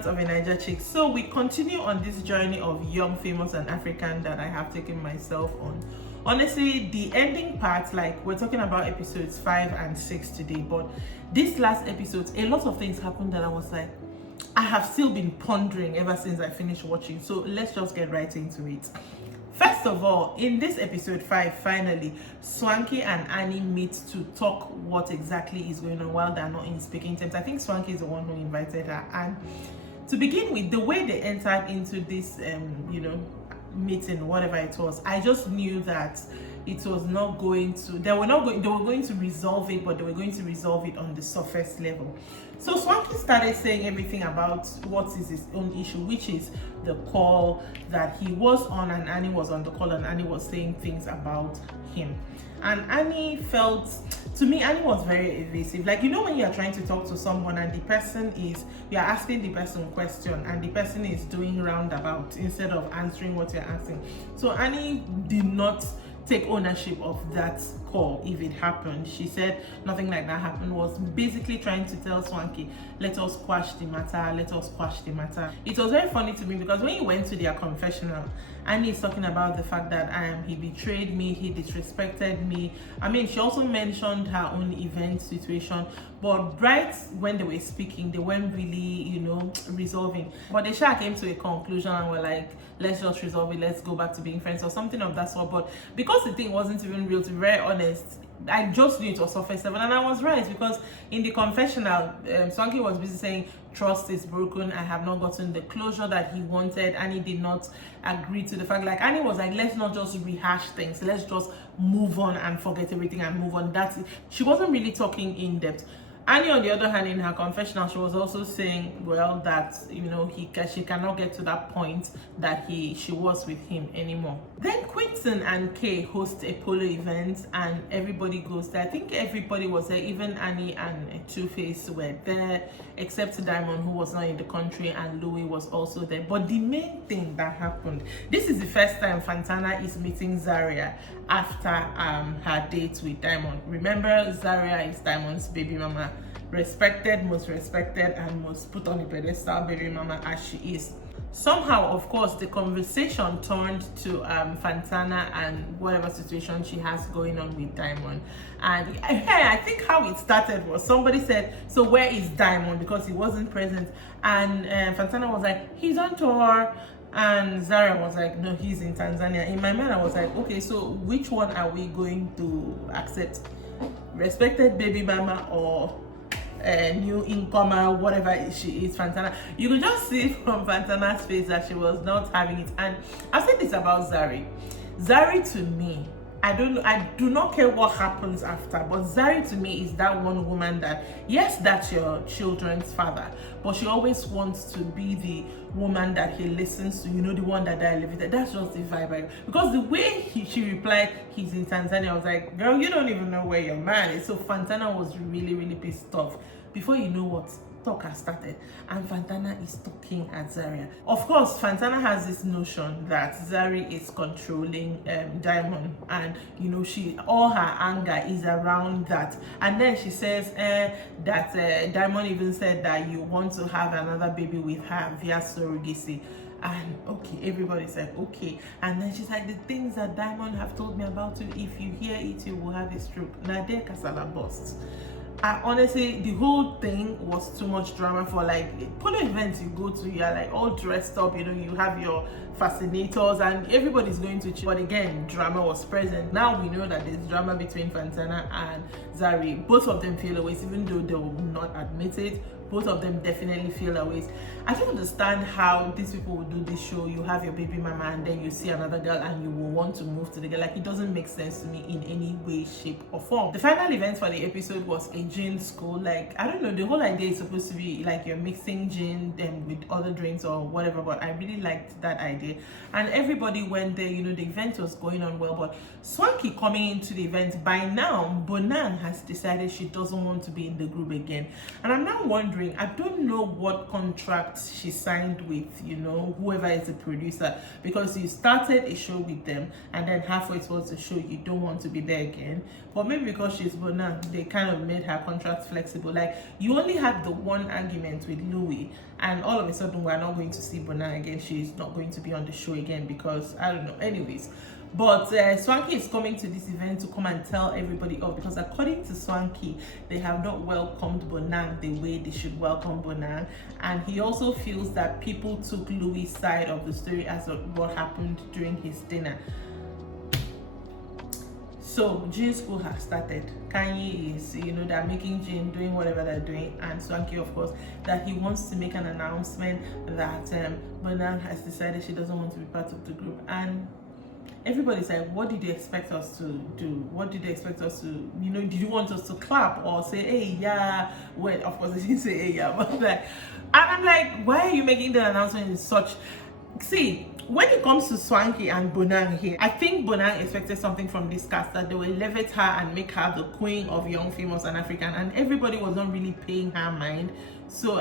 Rants of a Naija Chic. So we continue on this journey of young, famous, and African that I have taken myself on. Honestly, the ending part, like we're talking about episodes 5 and 6 today, but this last episode, a lot of things happened that I was like, I have still been pondering ever since I finished watching. So let's just get right into it. First of all, in this episode 5, finally, Swanky and Annie meet to talk what exactly is going on while they're not in speaking terms. I think Swanky is the one who invited her. And to begin with, the way they entered into this, meeting, whatever it was, I just knew that it was not going to, they were going to resolve it, but they were going to resolve it on the surface level. So Swanky started saying everything about what is his own issue, which is the call that he was on and Annie was on the call and Annie was saying things about him. And Annie felt, to me, Annie was very evasive. Like, you know, when you are trying to talk to someone and the person is, you are asking the person a question and the person is doing roundabout instead of answering what you're asking. So Annie did not take ownership of that call if it happened. She said nothing like that happened, was basically trying to tell Swanky, let us quash the matter, let us quash the matter. It was very funny to me because when you went to their confessional, Annie is talking about the fact that he betrayed me, he disrespected me. I mean, she also mentioned her own event situation, but right when they were speaking, they weren't really, resolving. But they came to a conclusion and were like, let's just resolve it, let's go back to being friends or something of that sort. But because the thing wasn't even real, to be very honest, I just knew it was surface level, and I was right because in the confessional, Swanky was busy saying trust is broken, I have not gotten the closure that he wanted. Annie did not agree to the fact, like Annie was like, let's not just rehash things, let's just move on and forget everything and move on. That's it. She wasn't really talking in depth. Annie, on the other hand, in her confessional, she was also saying, well, that she cannot get to that point that she was with him anymore. Then Quinton and Kay host a polo event and everybody goes there. I think everybody was there, even Annie and Two-Face were there, except Diamond, who was not in the country, and Louis was also there. But the main thing that happened, this is the first time Fantana is meeting Zaria after her date with Diamond. Remember, Zaria is Diamond's baby mama, respected, most respected, and most put on a pedestal baby mama as she is. Somehow, of course, the conversation turned to Fantana and whatever situation she has going on with Diamond. And I think how it started was somebody said, so where is Diamond? Because he wasn't present. And Fantana was like, he's on tour. And Zara was like, no, he's in Tanzania. In my mind, I was like, okay, so which one are we going to accept? Respected baby mama or new incomer, whatever she is, Fantana? You could just see from Fantana's face that she was not having it. And I've said this about Zari. Zari, to me, I do not care what happens after, but Zari to me is that one woman that, yes, that's your children's father, but she always wants to be the woman that he listens to, the one that I live with. That's just the vibe. Because the way she replied, he's in Tanzania, I was like, girl, you don't even know where your man is. So Fantana was really, really pissed off. Before you know what, talk has started and Fantana is talking at Zaria. Of course, Fantana has this notion that Zari is controlling Diamond, and all her anger is around that. And then she says that Diamond even said that you want to have another baby with her via surrogacy. And okay, everybody's like, okay. And then she's like, the things that Diamond have told me about you, if you hear it, you will have a stroke. Nadia Kasala burst. Honestly, the whole thing was too much drama for polo events you go to, you're like all dressed up, you have your fascinators and everybody's going to chill. But again, drama was present. Now we know that there's drama between Fantana and Zari. Both of them feel away, even though they will not admit it. Both of them definitely feel away. I don't understand how these people will do this show. You have your baby mama and then you see another girl and you will want to move to the girl. It doesn't make sense to me in any way, shape or form. The final event for the episode was a gin school. I don't know, the whole idea is supposed to be like you're mixing gin with other drinks or whatever, but I really liked that idea. And everybody went there, the event was going on well, but Swanky coming into the event, by now, Bonan has decided she doesn't want to be in the group again. And I'm now wondering, wondering, I don't know what contract she signed with, you know, whoever is the producer, because you started a show with them and then halfway towards the show you don't want to be there again. But maybe because she's Bona, they kind of made her contract flexible. Like, you only had the one argument with Louis, and all of a sudden we're not going to see Bona again. She's not going to be on the show again because I don't know. Anyways, but Swanky is coming to this event to come and tell everybody off, because according to Swanky, they have not welcomed Bonang the way they should welcome Bonang, and he also feels that people took Louis' side of the story as of what happened during his dinner. So gin school has started. Kanye is, you know, they're making gin, doing whatever they're doing, and Swanky, of course, that he wants to make an announcement that Bonang has decided she doesn't want to be part of the group. And everybody's like, what did they expect us to do? What did they expect us to, you know, did you want us to clap or say, hey, yeah? Well, of course, they didn't say, hey, yeah, but like, and I'm like, why are you making the announcement in such, see, when it comes to Swanky and Bonang here, I think Bonang expected something from this cast, that they will elevate her and make her the queen of Young, Famous, and African, and everybody was not really paying her mind. So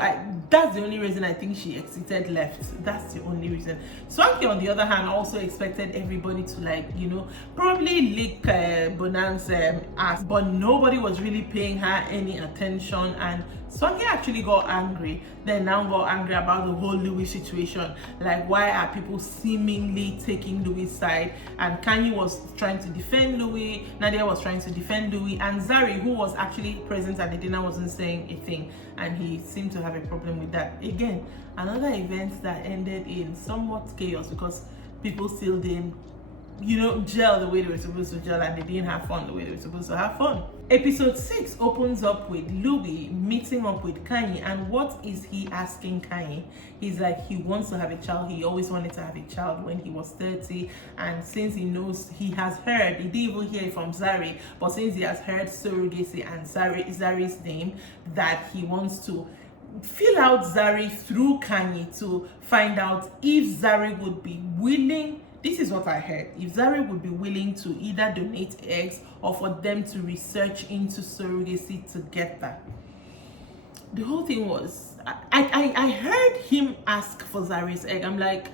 that's the only reason I think she exited, left. That's the only reason. Swanky, on the other hand, also expected everybody to, like, you know, probably lick Bonang's ass, but nobody was really paying her any attention, and Swanky actually got angry. Then now got angry about the whole Louis situation. Like, why are people seemingly taking Louis' side? And Kanye was trying to defend Louis, Nadia was trying to defend Louis, and Zari, who was actually present at the dinner, wasn't saying a thing, and he seemed to have a problem with that. Again, another event that ended in somewhat chaos because people still didn't, you know, gel the way they were supposed to gel, and they didn't have fun the way they were supposed to have fun. Episode 6 opens up with Louis meeting up with Kanye, and what is he asking Kanye? He's like, he wants to have a child. He always wanted to have a child when he was 30, and since he knows, he has heard, he didn't even hear it from Zari, but since he has heard surrogacy and Zari's name, that he wants to fill out Zari through Kanye to find out if Zari would be willing. This is what I heard. If Zari would be willing to either donate eggs or for them to research into surrogacy together. The whole thing was, I heard him ask for Zari's egg. I'm like,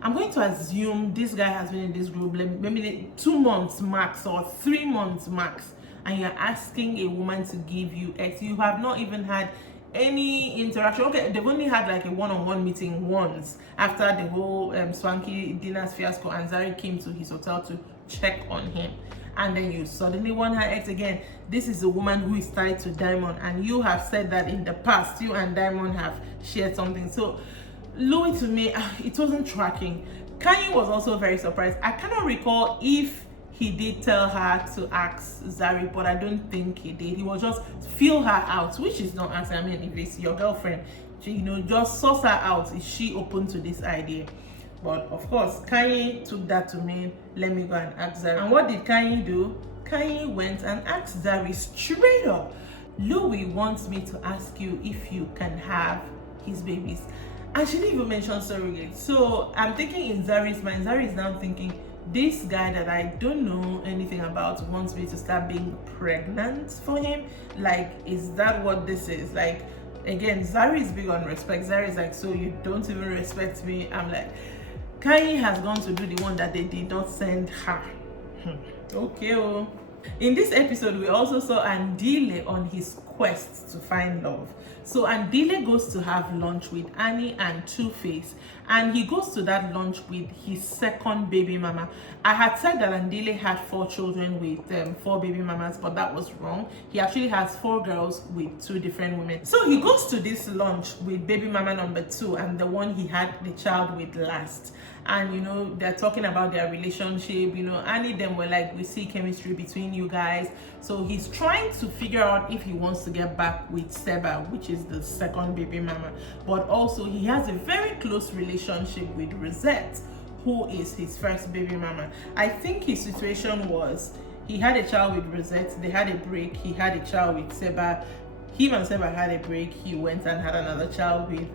I'm going to assume this guy has been in this group maybe 2 months max or 3 months max, and you're asking a woman to give you eggs. You have not even had any interaction. Okay, they've only had like a one-on-one meeting once after the whole Swanky dinner's fiasco, and Zari came to his hotel to check on him, and then you suddenly want her ex again. This is a woman who is tied to Diamond, and you have said that in the past you and Diamond have shared something. So Louis, to me, it wasn't tracking. Kanye was also very surprised. I cannot recall if he did tell her to ask Zari, but I don't think he did. He was just feel her out, which is not asking. I mean, if it's your girlfriend, you know, just source her out. Is she open to this idea? But of course, Kanye took that to mean, let me go and ask Zari. And what did Kanye do? Kanye went and asked Zari straight up, Louis wants me to ask you if you can have his babies. And she didn't even mention surrogate. So I'm thinking in Zari's mind, Zari is now thinking, this guy that I don't know anything about wants me to start being pregnant for him. Like, is that what this is? Like, again, Zari is big on respect. Zari is like, so you don't even respect me? I'm like, Kanye has gone to do the one that they did not send her. Okay, oh. In this episode, we also saw Andile on his quest to find love. So Andile goes to have lunch with Annie and Two-Face, and he goes to that lunch with his second baby mama. I had said that Andile had 4 children with 4 baby mamas, but that was wrong. He actually has 4 girls with 2 different women. So he goes to this lunch with baby mama number 2 and the one he had the child with last. And you know, they're talking about their relationship. You know, Annie them were like, we see chemistry between you guys. So he's trying to figure out if he wants to get back with Seba, which is the second baby mama. But also he has a very close relationship with Rosette, who is his first baby mama. I think his situation was, he had a child with Rosette, they had a break, he had a child with Seba, him and Seba had a break, he went and had another child with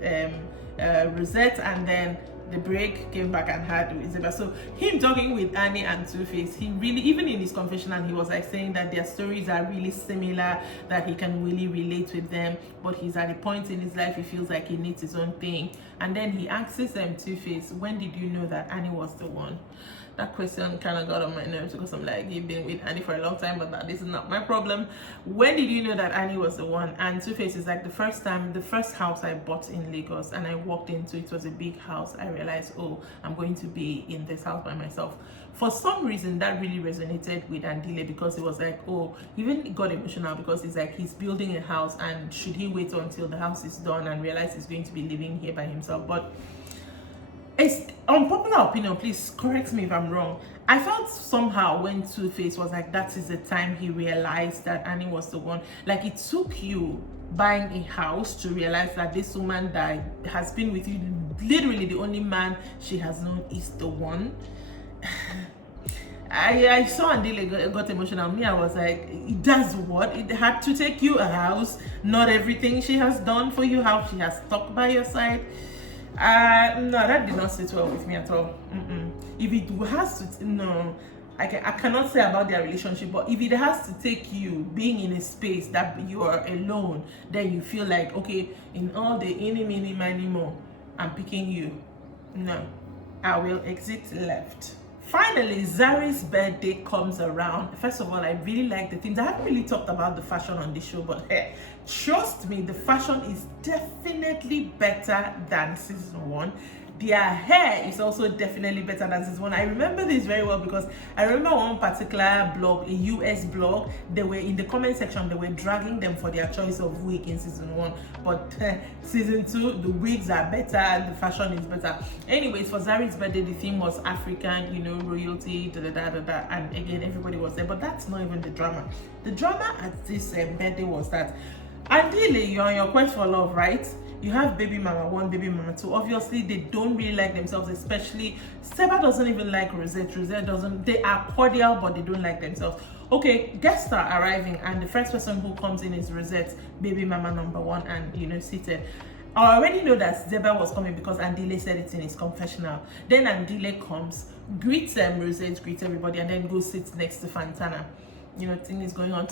Rosette, and then the break, came back and had with Zeba. So him talking with Annie and Two-Face, he really, even in his confessional, he was like saying that their stories are really similar, that he can really relate with them, but he's at a point in his life he feels like he needs his own thing. And then he asks Two-Face, when did you know that Annie was the one? That question kind of got on my nerves because I'm like, you've been with Annie for a long time, but this is not my problem. When did you know that Annie was the one? And Two-Face is like, the first house I bought in Lagos and I walked into, it was a big house. I realized, oh, I'm going to be in this house by myself. For some reason, that really resonated with Andile, because it was like, oh, even got emotional because it's like he's building a house, and should he wait until the house is done and realize he's going to be living here by himself? But it's unpopular opinion, please correct me if I'm wrong. I felt somehow when Two-Face was like, that is the time he realized that Annie was the one. Like, it took you buying a house to realize that this woman that has been with you, literally the only man she has known, is the one. I saw Andile got emotional. Me, I was like, it does what? It had to take you a house, not everything she has done for you, how she has stuck by your side. No, that did not sit well with me at all. If it has to, no, I cannot say about their relationship, but if it has to take you being in a space that you are alone, then you feel like, okay, in all the mini, more, I'm picking you. No, I will exit left. Finally, Zari's birthday comes around. First of all, I really like the things. I haven't really talked about the fashion on this show, but hey, trust me, the fashion is definitely better than season 1. Their hair is also definitely better than season 1. I remember this very well because I remember one particular blog, a US blog, they were in the comment section, they were dragging them for their choice of wig in season 1. But season 2, the wigs are better, the fashion is better. Anyways, for Zari's birthday, the theme was African, you know, royalty, and again, everybody was there. But that's not even the drama. The drama at this birthday was that, Andile, you're on your quest for love, right? You have baby mama 1, baby mama 2. Obviously, they don't really like themselves, especially Seba doesn't even like Rosette. Rosette doesn't. They are cordial, but they don't like themselves. Okay, guests are arriving, and the first person who comes in is Rosette, baby mama number 1, and you know, seated. I already know that Zeba was coming because Andile said it in his confessional. Then Andile comes, greets Rosette, greets everybody, and then goes sit next to Fantana. You know, thing is going on.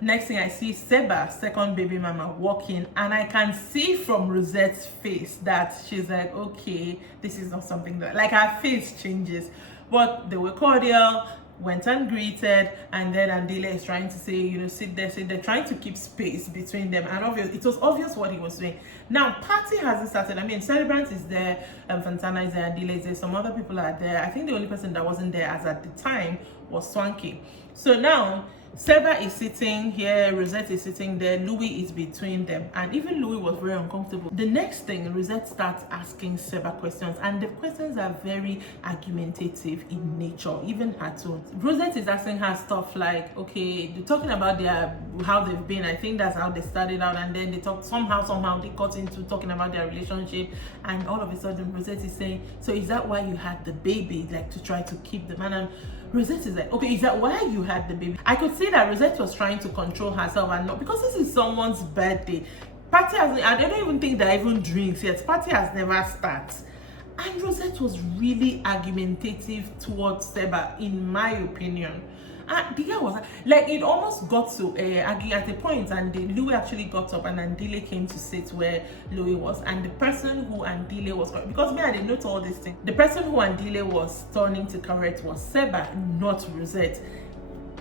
Next thing I see Seba, second baby mama, walking, and I can see from Rosette's face that she's like, okay, this is not something that, like, her face changes. But they were cordial, went and greeted, and then Andile is trying to say, you know, sit there, trying to keep space between them. And it was obvious what he was doing. Now, party hasn't started. I mean, Celebrant is there, Fantana is there, Andile is there, some other people are there. I think the only person that wasn't there as at the time was Swanky. So now Seba is sitting here, Rosette is sitting there, Louis is between them, and even Louis was very uncomfortable. The next thing, Rosette starts asking Seba questions, and the questions are very argumentative in nature, even her tone. Rosette is asking her stuff like, okay, they're talking about how they've been. I think that's how they started out, and then they talked somehow they got into talking about their relationship, and all of a sudden Rosette is saying, so is that why you had the baby, like to try to keep the man? And Rosette is like, okay, is that why you had the baby? I could see that Rosette was trying to control herself, and not because this is someone's birthday. Party has, I don't even think that even drinks yet. Party has never started. And Rosette was really argumentative towards Seba, in my opinion. And the girl was like, it almost got to argue at a point, and Louis actually got up, and Andile came to sit where Louis was, and the person who Andile was, because me, I didn't note all these things, the person who Andile was turning to correct was Seba, not Rosette.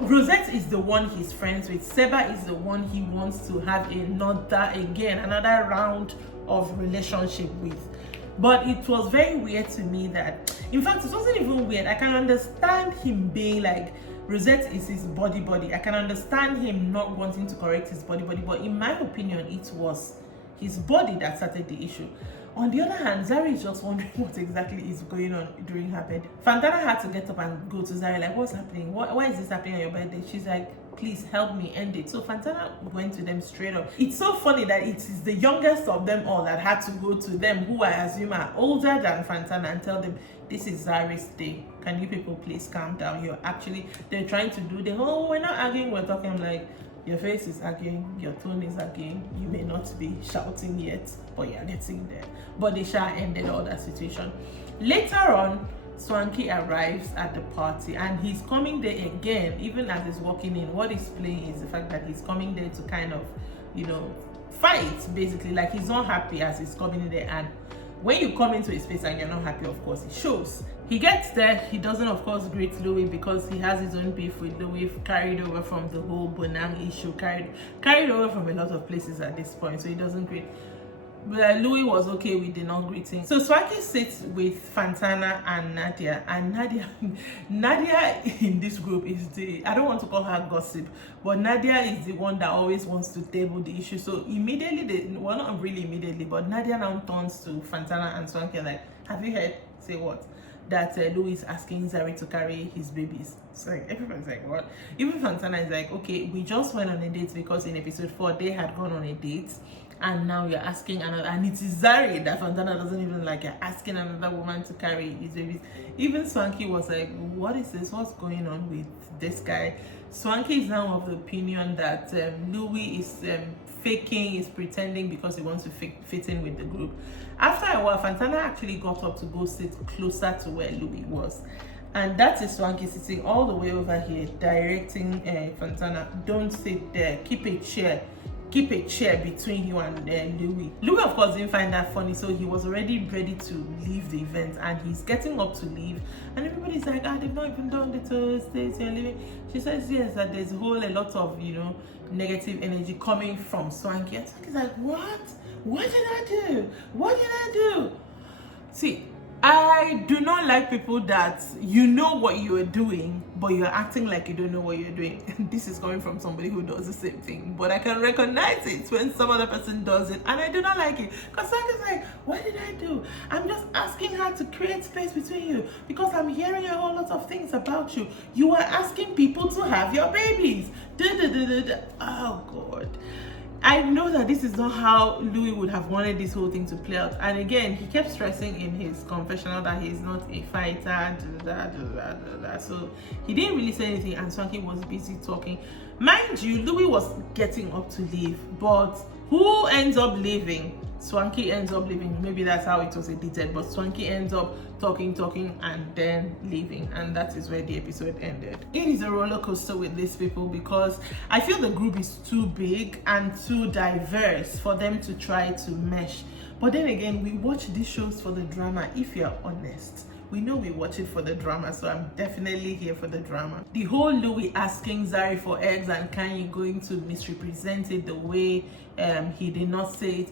Rosette is the one he's friends with. Seba is the one he wants to have another round of relationship with. But it was very weird to me that, in fact, it wasn't even weird. I can understand him being like, Rosette is his body. I can understand him not wanting to correct his body, but in my opinion, it was his body that started the issue. On the other hand, Zari is just wondering what exactly is going on during her birthday. Fantana had to get up and go to Zari, like, what's happening? Why is this happening on your birthday? She's like, please help me end it. So Fantana went to them straight up. It's so funny that it is the youngest of them all that had to go to them, who I assume are older than Fantana, and tell them, this is Zari's day. Can you people please calm down? They're trying to do the whole, we're not arguing, we're talking. I'm like, Your face is arguing, your tone is arguing. You may not be shouting yet, but you're getting there. But the Sha ended all that situation. Later on, Swanky arrives at the party and he's coming there again. Even as he's walking in, what he's playing is the fact that he's coming there to kind of, fight, basically. Like, he's not happy as he's coming in there, and when you come into a space and you're not happy, of course it shows. He gets there, he doesn't of course greet Louis because he has his own beef with Louis, carried over from the whole Bonang issue, carried over from a lot of places at this point, so he doesn't greet. But Louis was okay with the not greeting. So Swanky sits with Fantana and Nadia, and Nadia in this group is I don't want to call her gossip, but Nadia is the one that always wants to table the issue. So immediately, well, not really immediately, but Nadia now turns to Fantana and Swanky like, have you heard? Say what? That Louis is asking Zari to carry his babies. So like, everyone's like, what? Even Fantana is like, okay, we just went on a date because in episode 4 they had gone on a date, and now you're asking another, and it is Zari that Fantana doesn't even like. You're asking another woman to carry his babies. Even Swanky was like, what is this? What's going on with this guy? Swanky is now of the opinion that Louis is faking, is pretending because he wants to fit in with the group. After a while, Fantana actually got up to go sit closer to where Louis was. And that is Swanky sitting all the way over here, directing Fantana, don't sit there, keep a chair between you and Louis. Louis, of course, didn't find that funny, so he was already ready to leave the event, and he's getting up to leave, and everybody's like, they've not even done the toast, you're leaving. She says yes, that there's a lot of negative energy coming from Swanky, and Swanky's like, what did I do? What did I do? See, I do not like people that know what you are doing, but you're acting like you don't know what you're doing. This is coming from somebody who does the same thing, but I can recognize it when some other person does it, and I do not like it. Because Swanky's like, what did I do? I'm just asking her to create space between you because I'm hearing a whole lot of things about you. You are asking people to have your babies. Oh God. I know that this is not how Louis would have wanted this whole thing to play out. And again, he kept stressing in his confessional that he's not a fighter, so he didn't really say anything, and Swanky was busy talking. Mind you, Louis was getting up to leave, but who ends up leaving? Swanky ends up leaving. Maybe that's how it was edited, but Swanky ends up talking and then leaving, and that is where the episode ended. It is a roller coaster with these people because I feel the group is too big and too diverse for them to try to mesh. But then again, we watch these shows for the drama. If you're honest, we know we watch it for the drama, so I'm definitely here for the drama. The whole Louis asking Zari for eggs and Kanye going to misrepresent it the way he did not say it.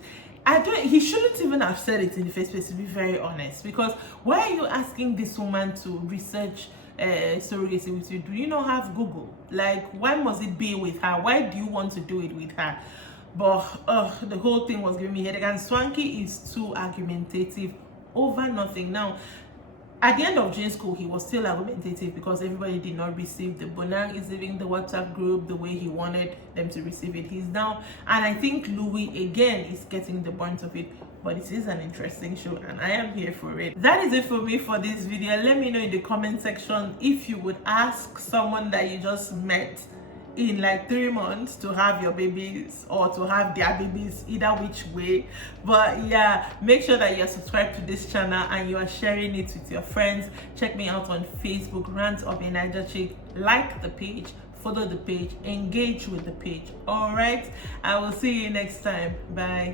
He shouldn't even have said it in the first place, to be very honest, because why are you asking this woman to research surrogacy with you? Do you not have Google? Like, why must it be with her? Why do you want to do it with her? But the whole thing was giving me headache, and Swanky is too argumentative over nothing. Now, at the end of Jane's school, he was still argumentative because everybody did not receive the Bonang is leaving the WhatsApp group the way he wanted them to receive it. He's now, and I think Louis again is getting the brunt of it. But it is an interesting show, and I am here for it. That is it for me for this video. Let me know in the comment section if you would ask someone that you just met in like 3 months to have your babies or to have their babies, either which way. But yeah, make sure that you're subscribed to this channel and you are sharing it with your friends. Check me out on Facebook, Rants of a Naija Chic. Like the page, follow the page, engage with the page. All right, I will see you next time. Bye.